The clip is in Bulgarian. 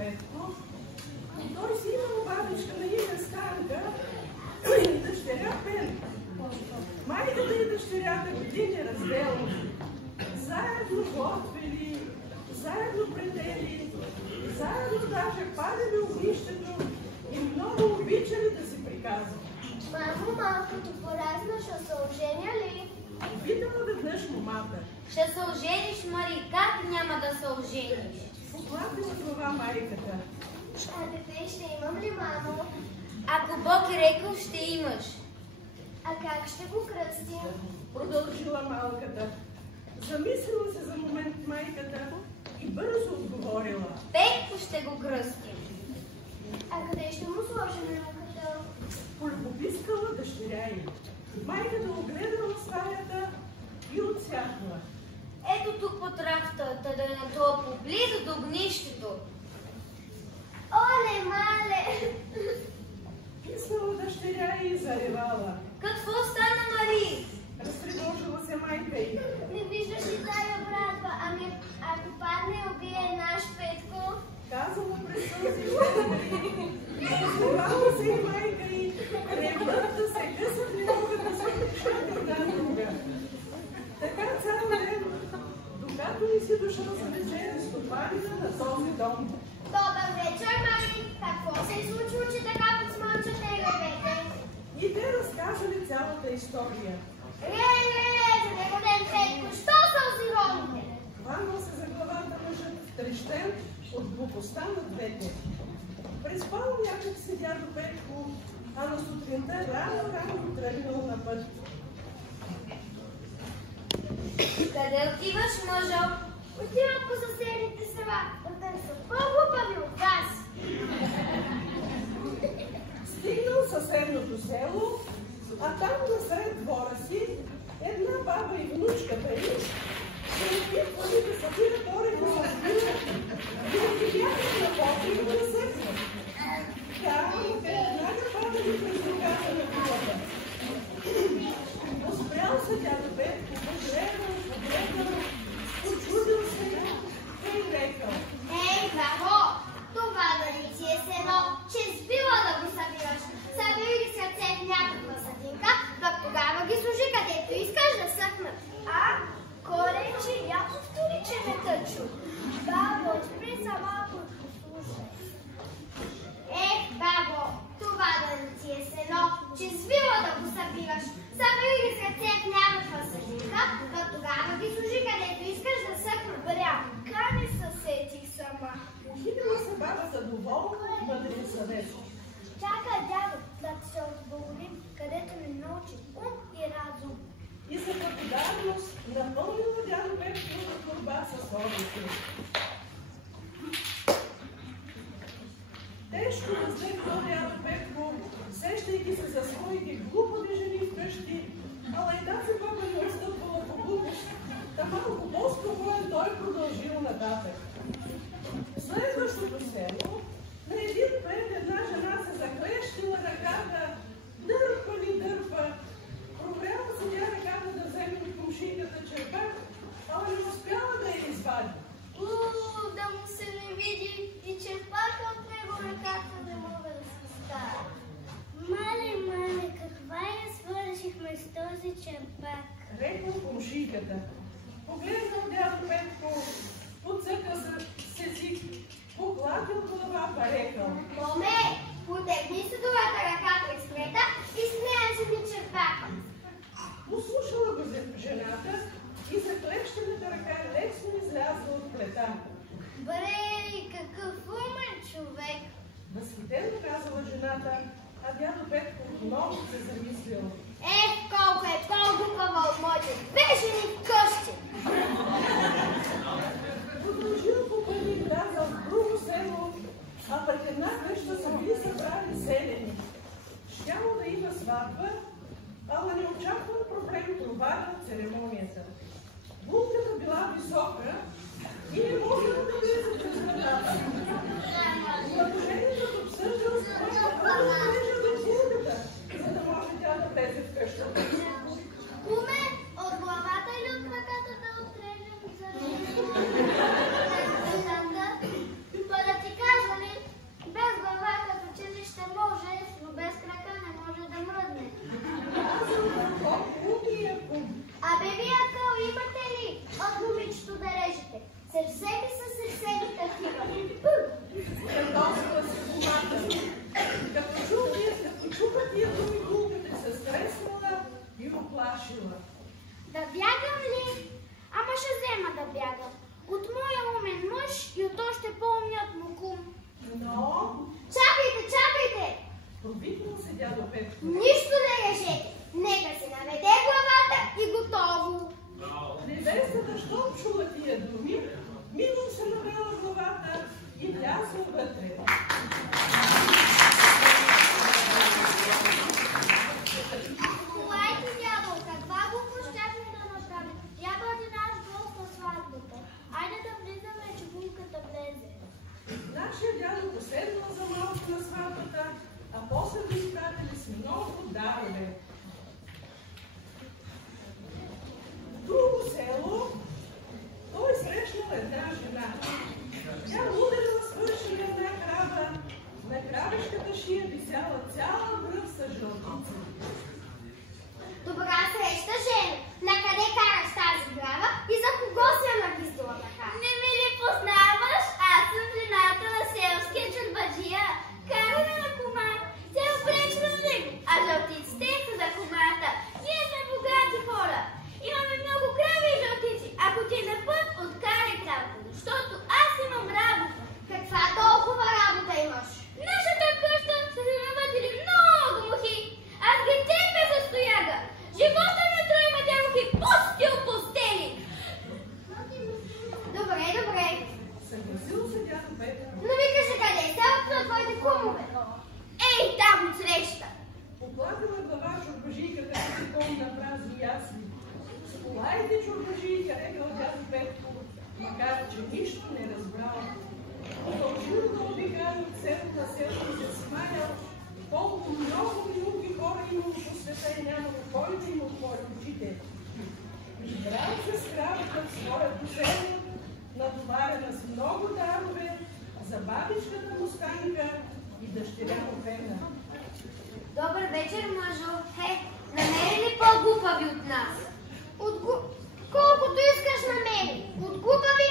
Петко, и той си имал бабичка на име Станка и дъщеря Пен. Майката и дъщерята години разделно. Заедно готвили, заедно предели, заедно даже падали огнището и много обичали да си приказват. Мамо, малкото поразна, ще се оженя ли? Питала веднъж момата. Ще се ожениш, Мари, как няма да се ожениш? Поклатила глава майката. А дете ще имам ли, мамо? Ако Бог е рекал, ще имаш. А как ще го кръстим? Продължила малката. Замислила се за момент майката и бързо отговорила. Петко ще го кръстим. А къде ще му сложим ръката? Полюбопискала дъщеря й. Майката огледала стаята и отсяхла. Ето тук по трафта, да на това поблизо до огнището. Оле, мале! Писнала дъщеря й и заревала. Какво стана, Мари? Разтревожила се майка й. Не виждаш ли тая братва? Ами, ако падне и убие наш Петко? Казала през този разревала се и майка й. Ревнат да се късат, не могат да се пришат една друга. Така цял ден, докато ни си дошъл за вечеря стопанина на този дом. Добър вечер, Мари! Какво се е случило, че така подсмълчате и ревете? И те разказали цялата история. За негоден Петко, що сълзи родите? Хванал се за главата мъжът, втрещен от глупостта на двете. Преспал някак си дядо Петко, а на сутринта рано тръгнал на път. Къде отиваш, мъжо? Отивам по съседните села, да не са по-глупави от вас. Стигнал съседното село, а там насред двора си една баба и внучката й се опитвали да събират орехи с вина и да ги бяха на покрив да съхнат. Тя веднага падали през ръката на кулата. Успял се дядо Петко, погледнал, почудил се и рекал. Ей, бабо, това да ни ти е сено, че сбила да го събираш. Събери ги с ръце в някаква сатинка, пък тогава ги служи където искаш да съхнат. А? Корече, я повтори, че не тъчу. Бабо, спри са малко и послушай. Ех, бабо, това да ни ти е сено, че сбила да го събираш. Събери ги с ръце в някаква сатинка, пък тогава ги служи където искаш да съхнат. Брям, кани се сетих сама. Ухилила се бабата доволна и бъде съвет. Чакай, дядо, да ти се отблагодарим, където ни научи ум и разум. И за благодарност напълнила дядо Петко на торба със орехи. Тежко въздъхнал дядо Петко, сещайки се за своите глупави жени вкъщи, ала и тази баба не отстъпвала по глупост, та малко по-спокоен той продължил нататък. В следващото село на един пред една жена се заклещила ръката, дърпа ли дърпа. Прогряла се тя ръката да вземе от комшийката черпак, ала не успяла да я извади. Да му се не види и черпака от него ръката не мога да се става. Мале, каква я свършихме с този черпак? Рекла комшийката. Погледнал дядо Петко, подсъка се си, поклатил глава, па рекал. Моме, потегни се долата ръката из плета и с нея си ми черпака. Послушала го жената и заклещената ръка лесно излязла от плета. Брей, какъв умен човек! Възхитено казала жената, а дядо Петко много се замислил. Колко е по-глупава от моите две жени вкъщи! Продължил по пъти влязал в друго село, а пък една къща са били събрали селени. Щяло да има сватба, ала неочакван проблем проваля церемонията. Булката била висока и не можела да влезе през вратата. Младоженецът обсъждал с това да влезе до булката, за да може тя да влезе в къщата. Куме, от главата или от краката да отрежем за жената? Да ти кажа, вътре. Колайте, дядо, каква глупост щяхме да направим? Тя бъде наш гост на сватбата. Айде да влизаме, че булката влезе. Нашия дядо поседнал за малко на сватбата, а после го изпратили с много дарове. В друго село той срещнал една жена. Тя ударила свършила една крава. На кравишката шия висяла цяла връв с жълтици. Добра среща, Жено. Накъде караш тази крава и за кого си я навиздила така? Не ми ли познаваш? Аз съм жената на селския чорбаджия. Караме на комар. Се обрече на него, а жълтиците са за комарата. Ние сме богати хора. Имаме много крави и жълтици. Ако ти е на път, откарай кравата, защото аз имам работа. Каква толкова работа имаш? Нашата къща са се навъдили много мухи. Аз ги черпя за стояга. Живота ми тройма дяволки пусти опустели. Добре, добре. Съгласил се дядо Петко. Но ми кажи къде е селото на твоите кумове? Ей, там отсреща. Поплакала глава чорбажийката, като кон на празни ясли. Сполайте чорбажийка, рекал дядо Петко, макар че нищо не разбрал. Продължил да обикаля от село на село и се смаял, колко много милки хора имало по света и нямало който им отвори очите. Избрал се с кравата в своето село, натоварена с много дарове, за бабичката му Станка и дъщеря му Вена. Добър вечер, мъжо. Намери ли по-глупави от нас? Колкото искаш намери. От глупави